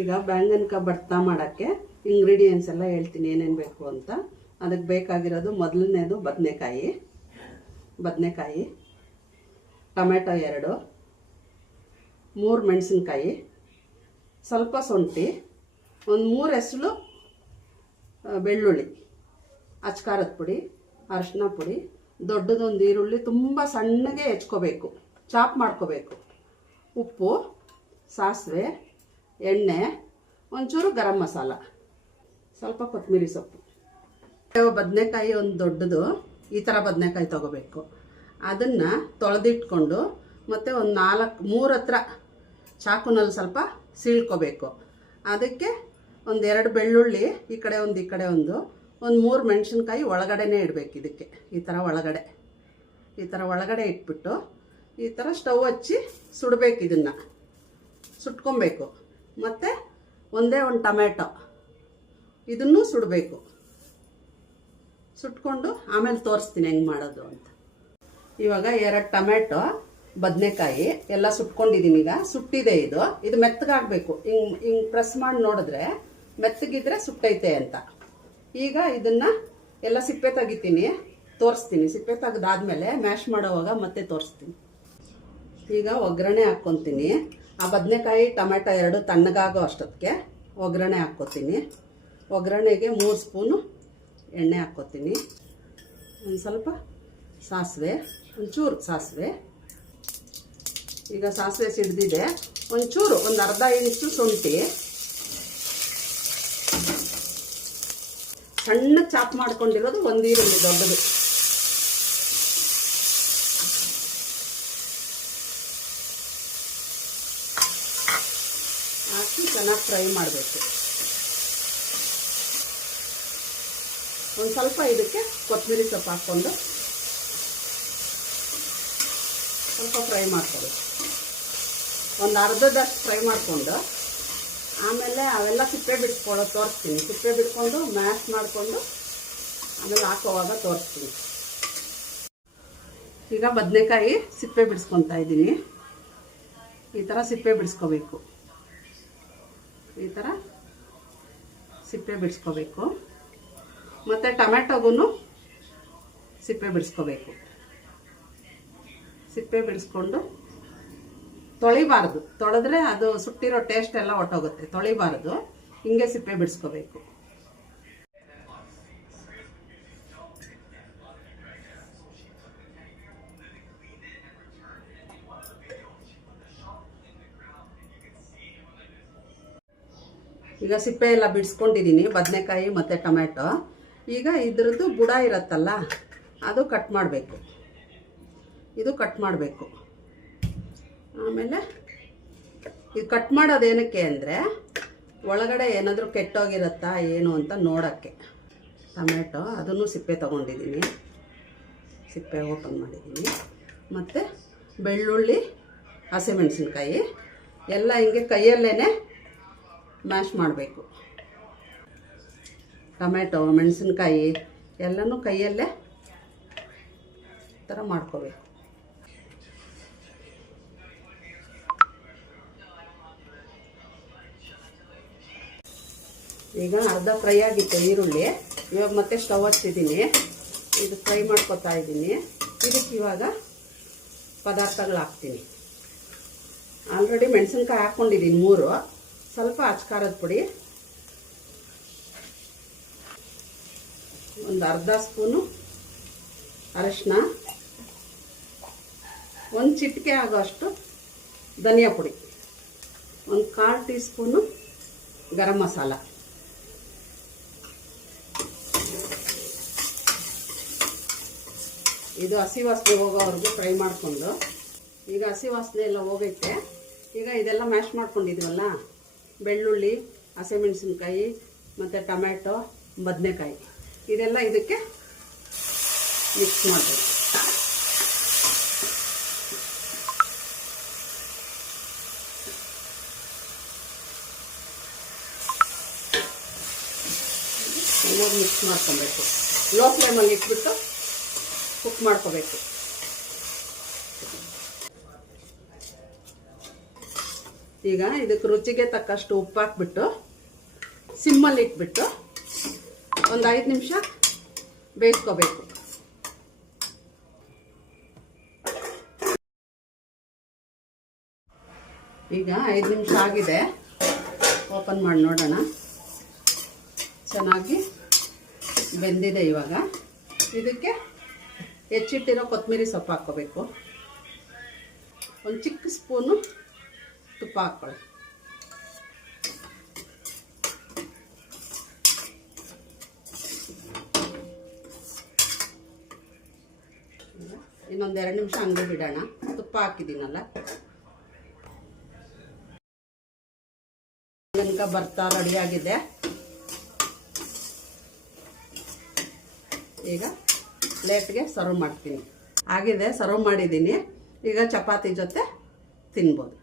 ಈಗ ಬ್ಯಾಂಗನ್ಕಾಯಿ ಭರ್ತಾ ಮಾಡೋಕ್ಕೆ ಇಂಗ್ರೀಡಿಯೆಂಟ್ಸ್ ಎಲ್ಲ ಹೇಳ್ತೀನಿ ಏನೇನು ಬೇಕು ಅಂತ. ಅದಕ್ಕೆ ಬೇಕಾಗಿರೋದು ಮೊದಲನೇದು ಬದನೆಕಾಯಿ, ಟೊಮೆಟೊ 2, 3 ಮೆಣಸಿನ್ಕಾಯಿ, ಸ್ವಲ್ಪ ಶುಂಠಿ, ಒಂದು 3 ಎಸಳು ಬೆಳ್ಳುಳ್ಳಿ, ಅಚ್ಕಾರದ ಪುಡಿ, ಅರಿಶಿನ ಪುಡಿ, ದೊಡ್ಡದೊಂದು ಈರುಳ್ಳಿ ತುಂಬ ಸಣ್ಣಗೆ ಹೆಚ್ಕೋಬೇಕು, ಚಾಪ್ ಮಾಡ್ಕೋಬೇಕು, ಉಪ್ಪು, ಸಾಸಿವೆ, ಎಣ್ಣೆ, ಒಂಚೂರು ಗರಂ ಮಸಾಲ, ಸ್ವಲ್ಪ ಕೊತ್ತಂಬರಿ ಸೊಪ್ಪು. ಬದನೆಕಾಯಿ ಒಂದು ದೊಡ್ಡದು ಈ ಥರ ಬದನೆಕಾಯಿ ತೊಗೋಬೇಕು. ಅದನ್ನು ತೊಳೆದಿಟ್ಕೊಂಡು ಮತ್ತು ಒಂದು 3 ಹತ್ರ ಚಾಕುನಲ್ಲಿ ಸ್ವಲ್ಪ ಸೀಳ್ಕೋಬೇಕು. ಅದಕ್ಕೆ ಒಂದು 2 ಬೆಳ್ಳುಳ್ಳಿ ಈ ಕಡೆ ಒಂದು 3 ಮೆಣಸಿನ್ಕಾಯಿ ಒಳಗಡೆನೇ ಇಡಬೇಕು. ಇದಕ್ಕೆ ಈ ಥರ ಒಳಗಡೆ ಇಟ್ಬಿಟ್ಟು ಈ ಥರ ಸ್ಟವ್ ಹಚ್ಚಿ ಸುಡಬೇಕು. ಇದನ್ನು ಸುಟ್ಕೊಬೇಕು. ಮತ್ತು ಒಂದೇ ಒಂದು ಟೊಮೆಟೊ ಇದನ್ನು ಸುಡಬೇಕು. ಸುಟ್ಕೊಂಡು ಆಮೇಲೆ ತೋರಿಸ್ತೀನಿ ಹೆಂಗೆ ಮಾಡೋದು ಅಂತ. ಇವಾಗ 2 ಟೊಮೆಟೊ, ಬದನೆಕಾಯಿ ಎಲ್ಲ ಸುಟ್ಕೊಂಡಿದ್ದೀನಿ. ಈಗ ಸುಟ್ಟಿದೆ. ಇದು ಮೆತ್ತಗಾಗಬೇಕು. ಹಿಂಗೆ ಪ್ರೆಸ್ ಮಾಡಿ ನೋಡಿದ್ರೆ ಮೆತ್ತಗಿದ್ರೆ ಸುಟ್ಟೈತೆ ಅಂತ. ಈಗ ಇದನ್ನು ಎಲ್ಲ ಸಿಪ್ಪೆ ತೆಗಿತೀನಿ, ತೋರಿಸ್ತೀನಿ. ಸಿಪ್ಪೆ ತೆಗೆದಾದ್ಮೇಲೆ ಮ್ಯಾಶ್ ಮಾಡೋವಾಗ ಮತ್ತೆ ತೋರಿಸ್ತೀನಿ. ಈಗ ಒಗ್ಗರಣೆ ಹಾಕ್ಕೊತೀನಿ. ಆ ಬದನೆಕಾಯಿ ಟೊಮೆಟೊ 2 ತಣ್ಣಗಾಗೋ ಅಷ್ಟೊತ್ತಿಗೆ ಒಗ್ಗರಣೆ ಹಾಕ್ಕೊತೀನಿ. ಒಗ್ಗರಣೆಗೆ 3 ಸ್ಪೂನು ಎಣ್ಣೆ ಹಾಕ್ಕೊತೀನಿ. ಒಂದು ಸ್ವಲ್ಪ ಸಾಸಿವೆ, ಒಂಚೂರು ಸಾಸಿವೆ. ಈಗ ಸಾಸಿವೆ ಸಿಡ್ದಿದೆ. ಒಂಚೂರು ಒಂದು ಅರ್ಧ ಇಂಚು ಶುಂಠಿ ಸಣ್ಣ ಚಾಪ್ ಮಾಡ್ಕೊಂಡಿರೋದು, ಒಂದು ಈರುಳ್ಳಿ ದೊಡ್ಡದು. ಹಾಕಿ ಚೆನ್ನಾಗಿ ಫ್ರೈ ಮಾಡಬೇಕು. ಒಂದು ಸ್ವಲ್ಪ ಇದಕ್ಕೆ ಕೊತ್ತಂಬರಿ ಸೊಪ್ಪು ಹಾಕ್ಕೊಂಡು ಸ್ವಲ್ಪ ಫ್ರೈ ಮಾಡ್ಕೊಳ್ಳಿ. ಒಂದು ಅರ್ಧದಷ್ಟು ಫ್ರೈ ಮಾಡಿಕೊಂಡು ಆಮೇಲೆ ಅವೆಲ್ಲ ಸಿಪ್ಪೆ ಬಿಡಿಸ್ಕೊಳ್ಳೋದು ತೋರಿಸ್ತೀನಿ. ಸಿಪ್ಪೆ ಬಿಡ್ಕೊಂಡು ಮ್ಯಾಶ್ ಮಾಡಿಕೊಂಡು ಆಮೇಲೆ ಹಾಕೋವಾಗ ತೋರಿಸ್ತೀನಿ. ಈಗ ಬದನೆಕಾಯಿ ಸಿಪ್ಪೆ ಬಿಡಿಸ್ಕೊತಾ ಇದ್ದೀನಿ. ಈ ಥರ ಸಿಪ್ಪೆ ಬಿಡಿಸ್ಕೋಬೇಕು. ಈ ಥರ ಸಿಪ್ಪೆ ಬಿಡಿಸ್ಕೋಬೇಕು. ಮತ್ತು ಟೊಮೆಟೊಗೂ ಸಿಪ್ಪೆ ಬಿಡಿಸ್ಕೋಬೇಕು. ಸಿಪ್ಪೆ ಬಿಡಿಸ್ಕೊಂಡು ತೊಳಿಬಾರ್ದು. ತೊಳೆದ್ರೆ ಅದು ಸುಟ್ಟಿರೋ ಟೇಸ್ಟ್ ಎಲ್ಲ ಹೊಟ್ಟೋಗುತ್ತೆ. ತೊಳಿಬಾರ್ದು. ಹಿಂಗೆ ಸಿಪ್ಪೆ ಬಿಡಿಸ್ಕೋಬೇಕು. ಈಗ ಸಿಪ್ಪೆ ಎಲ್ಲ ಬಿಡಿಸ್ಕೊಂಡಿದ್ದೀನಿ, ಬದನೆಕಾಯಿ ಮತ್ತು ಟೊಮೆಟೊ. ಈಗ ಇದ್ರದ್ದು ಬುಡ ಇರುತ್ತಲ್ಲ ಅದು ಕಟ್ ಮಾಡಬೇಕು. ಇದು ಕಟ್ ಮಾಡಬೇಕು. ಆಮೇಲೆ ಇದು ಕಟ್ ಮಾಡೋದೇನಕ್ಕೆ ಅಂದರೆ ಒಳಗಡೆ ಏನಾದರೂ ಕೆಟ್ಟೋಗಿರುತ್ತಾ ಏನು ಅಂತ ನೋಡೋಕ್ಕೆ. ಟೊಮೆಟೊ ಅದನ್ನು ಸಿಪ್ಪೆ ತೊಗೊಂಡಿದ್ದೀನಿ, ಸಿಪ್ಪೆ ಓಪನ್ ಮಾಡಿದ್ದೀನಿ. ಮತ್ತು ಬೆಳ್ಳುಳ್ಳಿ, ಹಸಿಮೆಣಸಿನ್ಕಾಯಿ ಎಲ್ಲ ಹಿಂಗೆ ಕೈಯಲ್ಲೇ ಮ್ಯಾಶ್ ಮಾಡಬೇಕು. ಟೊಮೆಟೊ, ಮೆಣಸಿನ್ಕಾಯಿ ಎಲ್ಲನೂ ಕೈಯಲ್ಲೇ ಥರ ಮಾಡ್ಕೋಬೇಕು. ಈಗ ಅರ್ಧ ಫ್ರೈ ಆಗಿತ್ತು ಈರುಳ್ಳಿ. ಇವಾಗ ಮತ್ತೆ ಸ್ಟವ್ ಹಚ್ಚಿದ್ದೀನಿ. ಇದು ಫ್ರೈ ಮಾಡ್ಕೊತಾ ಇದ್ದೀನಿ. ಇದಕ್ಕೆ ಇವಾಗ ಪದಾರ್ಥಗಳು ಹಾಕ್ತೀನಿ. ಆಲ್ರೆಡಿ ಮೆಣಸಿನ್ಕಾಯಿ ಹಾಕ್ಕೊಂಡಿದ್ದೀನಿ 3. ಸ್ವಲ್ಪ ಅಚ್ಕಾರದ ಪುಡಿ, ಒಂದು ಅರ್ಧ ಸ್ಪೂನು ಅರಿಶಿನ, ಒಂದು ಚಿಟಿಕೆ ಆಗೋಷ್ಟು ಧನಿಯಾ ಪುಡಿ, ಒಂದು 1/4 ಟೀ ಸ್ಪೂನು ಗರಂ ಮಸಾಲ. ಇದು ಹಸಿ ವಾಸನೆ ಹೋಗೋವರೆಗೂ ಫ್ರೈ ಮಾಡಿಕೊಂಡು, ಈಗ ಹಸಿ ವಾಸನೆ ಎಲ್ಲ ಹೋಗೈತೆ. ಈಗ ಇದೆಲ್ಲ ಮ್ಯಾಶ್ ಮಾಡ್ಕೊಂಡಿದ್ವಲ್ಲ, ಬೆಳ್ಳುಳ್ಳಿ, ಹಸಿಮೆಣಸಿನ್ಕಾಯಿ ಮತ್ತು ಟೊಮೆಟೊ, ಬದನೆಕಾಯಿ ಇದೆಲ್ಲ ಇದಕ್ಕೆ ಮಿಕ್ಸ್ ಮಾಡಬೇಕು. ಚೆನ್ನಾಗಿ ಮಿಕ್ಸ್ ಮಾಡ್ಕೊಬೇಕು. ಲೋ ಫ್ಲೇಮಲ್ಲಿ ಇಟ್ಬಿಟ್ಟು ಕುಕ್ ಮಾಡ್ಕೋಬೇಕು. ಈಗ ಇದಕ್ಕೆ ರುಚಿಗೆ ತಕ್ಕಷ್ಟು ಉಪ್ಪು ಹಾಕ್ಬಿಟ್ಟು ಸಿಮ್ಮಲ್ಲಿ ಇಟ್ಬಿಟ್ಟು ಒಂದು 5 ನಿಮಿಷ ಬೇಯಿಸ್ಕೋಬೇಕು. ಈಗ 5 ನಿಮಿಷ ಆಗಿದೆ, ಓಪನ್ ಮಾಡಿ ನೋಡೋಣ. ಚೆನ್ನಾಗಿ ಬೆಂದಿದೆ. ಇವಾಗ ಇದಕ್ಕೆ ಹೆಚ್ಚಿಟ್ಟಿರೋ ಕೊತ್ತಂಬರಿ ಸೊಪ್ಪು ಹಾಕ್ಕೋಬೇಕು. ಒಂದು ಚಿಕ್ಕ ಸ್ಪೂನು ತುಪ್ಪ ಹಾಕ್ಕೊಳ್ಳಿ. ಇನ್ನೊಂದು 2 ನಿಮಿಷ ಹಂಗೆ ಬಿಡೋಣ. ತುಪ್ಪ ಹಾಕಿದ್ದೀನಲ್ಲ, ತನಕ ಬರ್ತಾ ರೆಡಿಯಾಗಿದೆ. ಈಗ ಪ್ಲೇಟ್ಗೆ ಸರ್ವ್ ಮಾಡ್ತೀನಿ. ಆಗಿದೆ, ಸರ್ವ್ ಮಾಡಿದ್ದೀನಿ. ಈಗ ಚಪಾತಿ ಜೊತೆ ತಿನ್ಬೋದು.